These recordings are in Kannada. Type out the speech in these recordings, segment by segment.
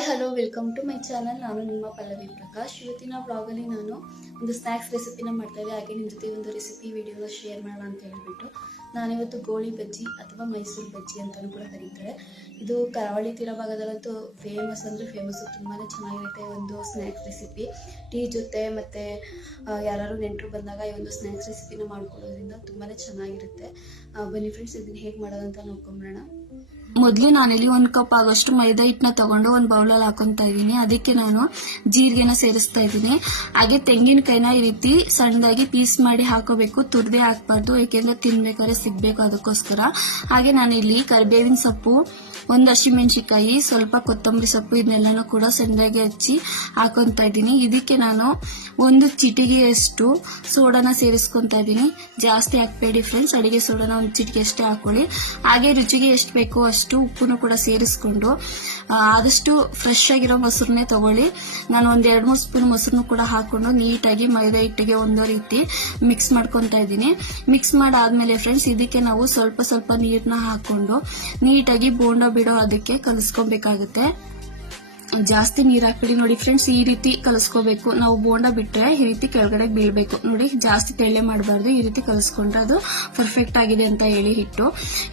Hi hello welcome to my channel. ನಾನು ನಿಮ್ಮ ಪಲ್ಲವಿ ಪ್ರಕಾಶ್. ಇವತ್ತಿನ ಬ್ಲಾಗಲ್ಲಿ ನಾನು ಒಂದು ಸ್ನ್ಯಾಕ್ಸ್ ರೆಸಿಪಿನ ಮಾಡ್ತಾಯಿದ್ದೆ. ಹಾಗೆ ನಿಮ್ಮ ಜೊತೆ ಒಂದು ರೆಸಿಪಿ ವಿಡಿಯೋನ ಶೇರ್ ಮಾಡೋಣ ಅಂತ ಹೇಳಿಬಿಟ್ಟು ನಾನಿವತ್ತು ಗೋಳಿ ಬಜ್ಜಿ ಅಥವಾ ಮೈಸೂರು ಬಜ್ಜಿ ಅಂತಲೂ ಕೂಡ ಕರೀತಾರೆ. ಇದು ಕರಾವಳಿ ತೀರ ಭಾಗದಲ್ಲಂತೂ ಫೇಮಸ್ ಅಂದರೆ ಫೇಮಸ್ಸು. ತುಂಬಾ ಚೆನ್ನಾಗಿರುತ್ತೆ ಒಂದು ಸ್ನ್ಯಾಕ್ಸ್ ರೆಸಿಪಿ. ಟೀ ಜೊತೆ ಮತ್ತು ಯಾರು ನೆಂಟರು ಬಂದಾಗ ಈ ಒಂದು ಸ್ನ್ಯಾಕ್ಸ್ ರೆಸಿಪಿನ ಮಾಡ್ಕೊಡೋದ್ರಿಂದ ತುಂಬಾ ಚೆನ್ನಾಗಿರುತ್ತೆ. ಬನ್ನಿ ಫ್ರೆಂಡ್ಸ್, ಇದನ್ನು ಹೇಗೆ ಮಾಡೋದಂತ ನೋಡ್ಕೊಂಬರೋಣ. ಮೊದಲು ನಾನಿಲ್ಲಿ 1 ಕಪ್ ಆಗೋಷ್ಟು ಮೈದಾ ಹಿಟ್ಟನ್ನ ತಗೊಂಡು ಒಂದು ಬೌಲಲ್ಲಿ ಹಾಕೊಂತಾ ಇದ್ದೀನಿ. ಅದಕ್ಕೆ ನಾನು ಜೀರಿಗೆನ ಸೇರಿಸ್ತಾ ಇದ್ದೀನಿ. ಹಾಗೆ ತೆಂಗಿನಕಾಯಿನ ಈ ರೀತಿ ಸಣ್ಣದಾಗಿ ಪೀಸ್ ಮಾಡಿ ಹಾಕೋಬೇಕು, ತುರ್ದೇ ಹಾಕ್ಬಾರ್ದು, ಏಕೆಂದ್ರೆ ತಿನ್ಬೇಕಾದ್ರೆ ಸಿಗ್ಬೇಕು ಅದಕ್ಕೋಸ್ಕರ. ಹಾಗೆ ನಾನಿಲ್ಲಿ ಕರಿಬೇವಿನ ಸೊಪ್ಪು, 1 ಹಸಿಮೆಣಸಿನಕಾಯಿ, ಸ್ವಲ್ಪ ಕೊತ್ತಂಬರಿ ಸೊಪ್ಪು ಇದನ್ನೆಲ್ಲನೂ ಕೂಡ ಸಣ್ಣದಾಗಿ ಹಚ್ಚಿ ಹಾಕೊಂತಾ ಇದ್ದೀನಿ. ಇದಕ್ಕೆ ನಾನು 1 ಚಿಟಿಗೆಯಷ್ಟು ಸೋಡಾನ ಸೇರಿಸ್ಕೊಂತಾ ಇದ್ದೀನಿ. ಜಾಸ್ತಿ ಹಾಕ್ಬೇಡಿ ಫ್ರೆಂಡ್ಸ್, ಅಡಿಗೆ ಸೋಡಾನ 1 ಚಿಟಿಕೆ ಅಷ್ಟೇ ಹಾಕೊಳ್ಳಿ. ಹಾಗೆ ರುಚಿಗೆ ಎಷ್ಟು ಬೇಕೋ ಅಷ್ಟು ಉಪ್ಪನ್ನು ಕೂಡ ಸೇರಿಸ್ಕೊಂಡು ಆದಷ್ಟು ಫ್ರೆಶ್ ಆಗಿರೋ ಮೊಸರನ್ನೇ ತಗೊಳ್ಳಿ. ನಾನು 1-2-3 ಸ್ಪೂನ್ ಮೊಸರನ್ನು ಕೂಡ ಹಾಕೊಂಡು ನೀಟಾಗಿ ಮೈದಾ ಹಿಟ್ಟಿಗೆ ಒಂದೋ ರೀತಿ ಮಿಕ್ಸ್ ಮಾಡ್ಕೊತಾ ಇದ್ದೀನಿ. ಮಿಕ್ಸ್ ಮಾಡಾದ್ಮೇಲೆ ಫ್ರೆಂಡ್ಸ್, ಇದಕ್ಕೆ ನಾವು ಸ್ವಲ್ಪ ಸ್ವಲ್ಪ ನೀರನ್ನ ಹಾಕೊಂಡು ನೀಟಾಗಿ ಬೋಂಡ ಬಿಡೋ ಅದಕ್ಕೆ ಕಲಿಸ್ಕೊಬೇಕಾಗುತ್ತೆ. ಜಾಸ್ತಿ ನೀರ್ ಹಾಕ್ಬಿಡಿ. ನೋಡಿ ಫ್ರೆಂಡ್ಸ್, ಈ ರೀತಿ ಕಲಿಸ್ಕೋಬೇಕು. ನಾವು ಬೋಂಡ ಬಿಟ್ರೆ ಈ ರೀತಿ ಕೆಳಗಡೆ ಬೀಳ್ಬೇಕು. ನೋಡಿ, ಜಾಸ್ತಿ ತೆಳ್ಳೆ ಮಾಡಬಾರ್ದು. ಈ ರೀತಿ ಕಲಿಸ್ಕೊಂಡ್ರೆ ಅದು ಪರ್ಫೆಕ್ಟ್ ಆಗಿದೆ ಅಂತ ಹೇಳಿ ಹಿಟ್ಟು.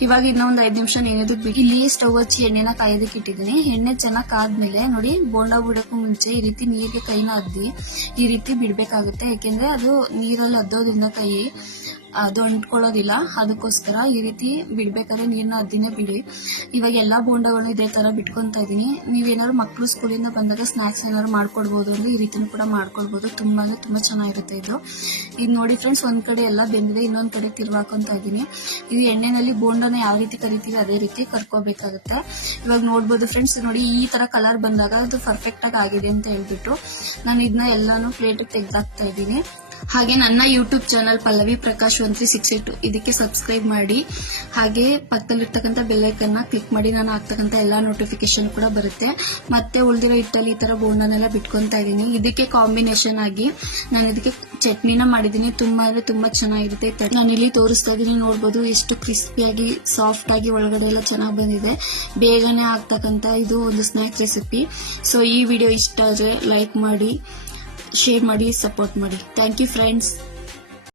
ಇವಾಗ ಇನ್ನೊಂದು 5 ನಿಮಿಷ ನೆನೆದಕ್ಕೆ ಬಿಟ್ಟು ಇಲ್ಲಿ ಸ್ಟವ್ ಹಚ್ಚಿ ಎಣ್ಣೆನ ಕಾಯೋದಕ್ಕೆ ಇಟ್ಟಿದ್ದೀನಿ. ಎಣ್ಣೆ ಚೆನ್ನಾಗಿ ಕಾದ್ಮೇಲೆ ನೋಡಿ, ಬೋಂಡ ಬಿಡೋಕ್ಕೂ ಮುಂಚೆ ಈ ರೀತಿ ನೀರಿಗೆ ಕೈನ ಅದ್ದಿ ಈ ರೀತಿ ಬಿಡ್ಬೇಕಾಗುತ್ತೆ. ಯಾಕೆಂದ್ರೆ ಅದು ನೀರಲ್ಲಿ ಅದ್ದೋದ್ರಿಂದ ಕೈ ಅದು ಅಂಟ್ಕೊಳ್ಳೋದಿಲ್ಲ. ಅದಕ್ಕೋಸ್ಕರ ಈ ರೀತಿ ಬಿಡ್ಬೇಕಾದ್ರೆ ನೀರ್ನ ಅದ್ದಿನೇ ಬಿಡಿ. ಇವಾಗ ಎಲ್ಲಾ ಬೋಂಡಗಳು ಇದೇ ತರ ಬಿಟ್ಕೊಂತಾ ಇದೀನಿ. ನೀವೇನಾದ್ರು ಮಕ್ಕಳು ಸ್ಕೂಲಿಂದ ಬಂದಾಗ ಸ್ನಾಕ್ಸ್ ಏನಾದ್ರು ಮಾಡ್ಕೊಡ್ಬೋದು ಅಂದ್ರೆ ಈ ರೀತಿನೂ ಕೂಡ ಮಾಡ್ಕೊಳ್ಬಹುದು. ತುಂಬಾ ಅಂದ್ರೆ ತುಂಬಾ ಚೆನ್ನಾಗಿರುತ್ತೆ ಇದು. ಈಗ ನೋಡಿ ಫ್ರೆಂಡ್ಸ್, ಒಂದ್ ಕಡೆ ಎಲ್ಲ ಬೆಂದಿದೆ, ಇನ್ನೊಂದ್ ಕಡೆ ತಿರ್ವಾಕೊಂತ ಇದೀನಿ. ಇದು ಎಣ್ಣೆನಲ್ಲಿ ಬೋಂಡನ ಯಾವ ರೀತಿ ಕರಿತೀವಿ ಅದೇ ರೀತಿ ಕರ್ಕೋಬೇಕಾಗುತ್ತೆ. ಇವಾಗ ನೋಡ್ಬೋದು ಫ್ರೆಂಡ್ಸ್, ನೋಡಿ ಈ ತರ ಕಲರ್ ಬಂದಾಗ ಅದು ಪರ್ಫೆಕ್ಟ್ ಆಗಿ ಆಗಿದೆ ಅಂತ ಹೇಳ್ಬಿಟ್ಟು ನಾನು ಇದನ್ನ ಎಲ್ಲಾನು ಪ್ಲೇಟ್ ತೆಗೆದಾಕ್ತಾ ಇದ್ದೀನಿ. ಹಾಗೆ ನನ್ನ ಯೂಟ್ಯೂಬ್ ಚಾನಲ್ ಪಲ್ಲವಿ ಪ್ರಕಾಶ್ 1362 ಇದಕ್ಕೆ ಸಬ್ಸ್ಕ್ರೈಬ್ ಮಾಡಿ. ಹಾಗೆ ಪಕ್ಕದಲ್ಲಿರ್ತಕ್ಕಂಥ ಬೆಲ್ ಐಕನ್ ನ ಕ್ಲಿಕ್ ಮಾಡಿ. ನಾನು ಹಾಕ್ತಕ್ಕಂಥ ಎಲ್ಲಾ ನೋಟಿಫಿಕೇಶನ್ ಕೂಡ ಬರುತ್ತೆ. ಮತ್ತೆ ಉಳಿದಿರೋ ಹಿಟ್ಟಲ್ಲಿ ಈ ತರ ಬೋಂಡನೆಲ್ಲ ಬಿಟ್ಕೊಂತಾ ಇದೀನಿ. ಇದಕ್ಕೆ ಕಾಂಬಿನೇಷನ್ ಆಗಿ ನಾನು ಇದಕ್ಕೆ ಚಟ್ನಿನ ಮಾಡಿದೀನಿ. ತುಂಬಾ ಅಂದ್ರೆ ತುಂಬಾ ಚೆನ್ನಾಗಿರುತ್ತೆ. ನಾನು ಇಲ್ಲಿ ತೋರಿಸ್ತಾ ಇದೀನಿ, ನೋಡ್ಬೋದು ಎಷ್ಟು ಕ್ರಿಸ್ಪಿಯಾಗಿ ಸಾಫ್ಟ್ ಆಗಿ ಒಳಗಡೆ ಎಲ್ಲ ಚೆನ್ನಾಗಿ ಬಂದಿದೆ. ಬೇಗನೆ ಆಗ್ತಕ್ಕಂಥ ಇದು ಒಂದು ಸ್ನ್ಯಾಕ್ಸ್ ರೆಸಿಪಿ. ಸೊ ಈ ವಿಡಿಯೋ ಇಷ್ಟ ಆದ್ರೆ ಲೈಕ್ ಮಾಡಿ, ಶೇರ್ ಮಾಡಿ, ಸಪೋರ್ಟ್ ಮಾಡಿ. Thank you friends.